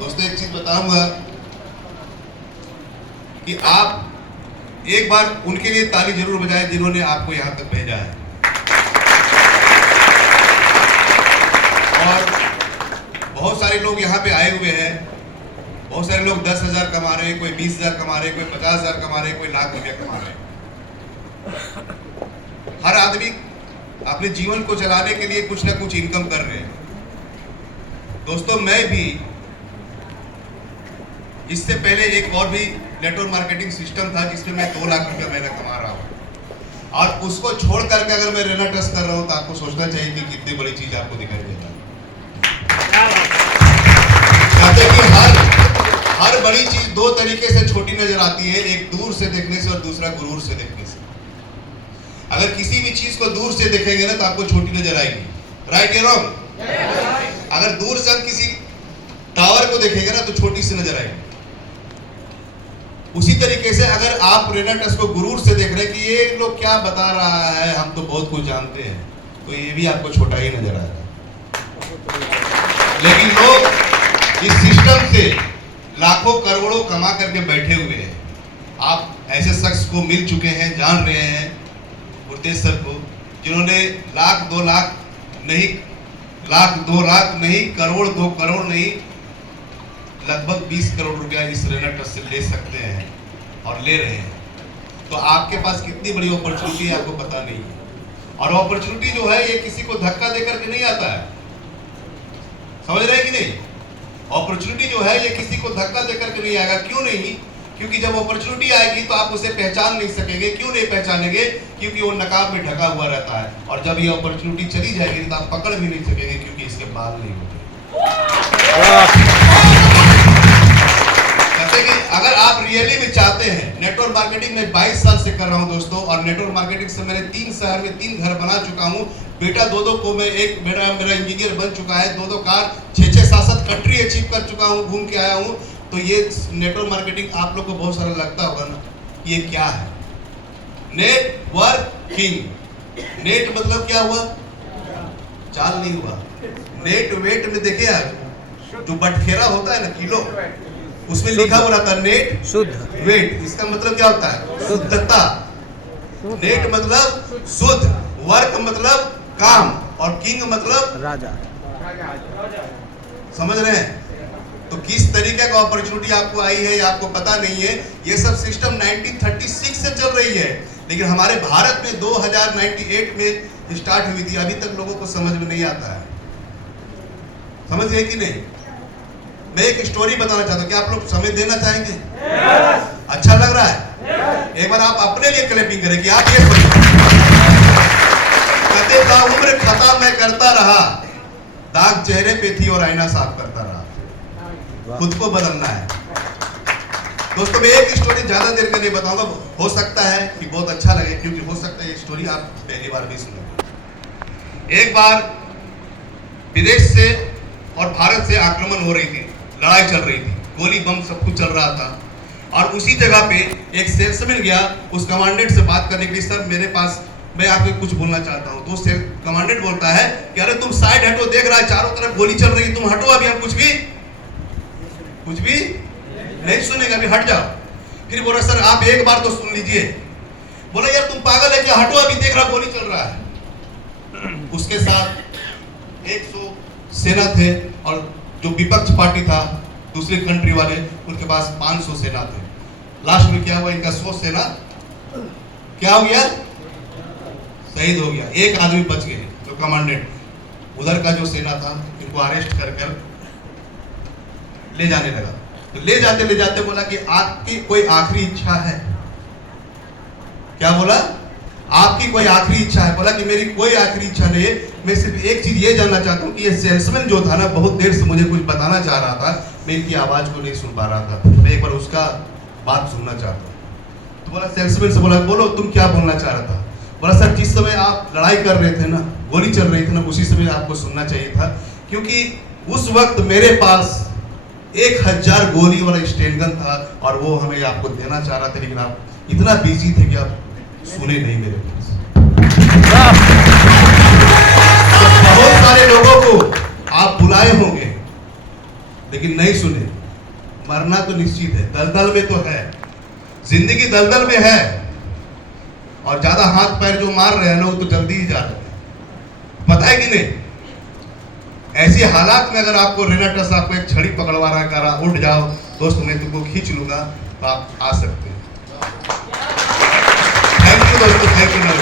दोस्तों एक चीज बताऊंगा कि आप एक बार उनके लिए ताली जरूर बजाएं जिन्होंने आपको यहां तक भेजा है। और बहुत सारे लोग यहाँ पे आए हुए हैं, बहुत सारे लोग 10,000 कमा रहे हैं, कोई 20,000 कमा रहे हैं, कोई 50,000 कमा रहे हैं, कोई लाख रुपया कमा रहे हैं। हर आदमी अपने जीवन को चलाने के लिए कुछ ना कुछ इनकम कर रहे हैं। दोस्तों मैं भी इससे पहले एक और भी नेटवर्क मार्केटिंग सिस्टम था जिसमें मैं 2 लाख रुपया महीना कमा रहा हूँ, और उसको छोड़ करके अगर मैं रेना ट्रस्ट कर रहा हूँ तो आपको सोचना चाहिए कि कितनी बड़ी चीज आपको दिखाई दे रहा है। कहते कि हर बड़ी चीज 2 तरीके से छोटी नजर आती है, एक दूर से देखने से और दूसरा गुरूर से देखने से। अगर किसी भी चीज को दूर से देखेंगे ना तो आपको छोटी नजर आएगी, राइट या रॉन्ग? अगर दूर से हम किसी टावर को देखेंगे ना तो छोटी सी नजर आएगी। उसी तरीके से अगर आप रेना ट्रस्ट को गुरूर से देख रहे हैं कि ये लोग क्या बता रहा है, हम तो बहुत कुछ जानते हैं, तो ये भी आपको छोटा ही नजर आएगा। लेकिन लोग इस सिस्टम से लाखों करोड़ों कमा करके बैठे हुए हैं। आप ऐसे शख्स को मिल चुके हैं, जान रहे हैं, गुरतेज सर को, जिन्होंने लाख 2 लाख नहीं, लाख 2 लाख नहीं, करोड़ 2 करोड़ नहीं, लगभग 20 करोड़ रुपया इस रेना ट्रस्ट से ले सकते हैं और ले रहे हैं। तो आपके पास कितनी बड़ी अपॉर्चुनिटी है आपको पता नहीं है। और अपॉर्चुनिटी जो है ये किसी को धक्का देकर के नहीं आता है, समझ रहे हैं कि नहीं? अपॉर्चुनिटी जो है ये किसी को धक्का देकर के नहीं आएगा। क्यों नहीं? क्योंकि जब अपॉर्चुनिटी आएगी तो आप उसे पहचान नहीं सकेंगे। क्यों नहीं पहचानेंगे? क्योंकि वो नकाब में ढका हुआ रहता है, और जब ये अपॉर्चुनिटी चली जाएगी तो आप पकड़ भी नहीं सकेंगे क्योंकि इसके बाल नहीं होते। कहते कि अगर आप रियली में चाहते हैं, नेटवर्क मार्केटिंग में 22 साल से कर रहा हूं दोस्तों, और नेटवर्क मार्केटिंग से मैंने 3 शहर में 3 घर बना चुका हूं, बेटा 2-2 को मैं एक मेरा इंजीनियर बन चुका है, 2-2 कार, 6-6 7-7 कंट्री अचीव कर चुका हूं, घूम के आया हूं। तो ये नेटवर्क मार्केटिंग आप लोग को बहुत सारा लगता होगा ना, ये क्या है? नेटवर्किंग। नेट मतलब क्या हुआ? चाल नहीं हुआ। नेट वेट में देखिए आप, जो बटखेरा होता है ना किलो, उसमें लिखा हुआ रहता है नेट शुद्ध वेट। इसका मतलब क्या होता है? शुद्धता। नेट मतलब शुद्ध, वर्क मतलब काम, और किंग मतलब राजा। समझ रहे हैं? तो किस तरीके का अपॉर्चुनिटी आपको आई है ये आपको पता नहीं है। ये सब सिस्टम 1936 से चल रही है, लेकिन हमारे भारत में 2098 में स्टार्ट हुई थी। अभी तक लोगों को समझ में नहीं आता है, समझ गए कि नहीं? मैं एक स्टोरी बताना चाहता हूँ, क्या आप लोग समय देना चाहेंगे? अच्छा लग रहा है? एक बार आप अपने लिए क्लैपिंग करें कि आप ये कहते था, उम्र खता मैं करता रहा, दाग चेहरे पे थी और आईना साफ करता रहा। खुद को बदलना है दोस्तों। मैं एक स्टोरी ज्यादा देर का नहीं बताऊंगा, हो सकता है कि बहुत अच्छा लगे, क्योंकि हो सकता है ये स्टोरी आप पहली बार भी सुने। एक बार विदेश से और भारत से आक्रमण हो रही थी, लड़ाई चल रही थी, गोली बम सब कुछ चल रहा था, और उसी जगह पे एक सेल्समैन गया उस कमांडेंट से बात करने के लिए, सर मेरे पास, मैं आपको कुछ बोलना चाहता हूँ। तो कमांडेंट बोलता है कि अरे तुम साइड हटो, देख रहा है चारों तरफ गोली चल रही है, तुम हटो, अभी हम कुछ भी नहीं सुनेगा, अभी हट जाओ। फिर बोला सर आप एक बार तो सुन लीजिए। बोला यार तुम पागल है क्या, हटो, अभी देख रहा गोली चल रहा है। उसके साथ 100 सेना थे, और जो विपक्ष पार्टी था दूसरी कंट्री वाले, उनके पास 500 सेना थे। लास्ट में क्या हुआ, इनका 100 सेना क्या हो गया, शहीद हो गया। एक आदमी बच गए, जो कमांडेंट, उधर का जो सेना था, इनको अरेस्ट कर ले जाने लगा। तो ले जाते बोला कि आपकी कोई आखिरी इच्छा है? क्या बोला? आपकी कोई आखिरी इच्छा है? बोला कि मेरी कोई आखिरी इच्छा नहीं है, मैं सिर्फ एक चीज ये जानना चाहता हूँ कि ये सेल्समैन जो था ना, बहुत देर से मुझे कुछ बताना चाह रहा था, मैं इनकी आवाज को नहीं सुन पा रहा था, मैं एक बार उसका बात सुनना चाहता हूँ। तो बोला सेल्समैन से, बोला बोलो तुम क्या बोलना चाह रहा था? बोला सर जिस समय आप लड़ाई कर रहे थे ना, गोली चल रही थी ना, उसी समय आपको सुनना चाहिए था, क्योंकि उस वक्त मेरे पास 1000 गोली वाला स्टेनगन था, और वो हमें आपको देना चाह रहा था, लेकिन आप इतना बिजी थे कि आप सुने नहीं मेरे पास। तो बहुत सारे लोगों को आप बुलाए होंगे, लेकिन नहीं सुने। मरना तो निश्चित है, दलदल में तो है, जिंदगी दलदल में है, और ज्यादा हाथ पैर जो मार रहे हैं ना वो तो जल्दी ही जा रहे हैं, पता है कि नहीं? ऐसे हालात में अगर आपको रेनाटस आपको एक छड़ी पकड़वा रहा है, कह रहा उठ जाओ दोस्त, मैं तुमको खींच लूंगा, तो आप आ सकते हैं। थैंक यू दोस्तों, थैंक यू।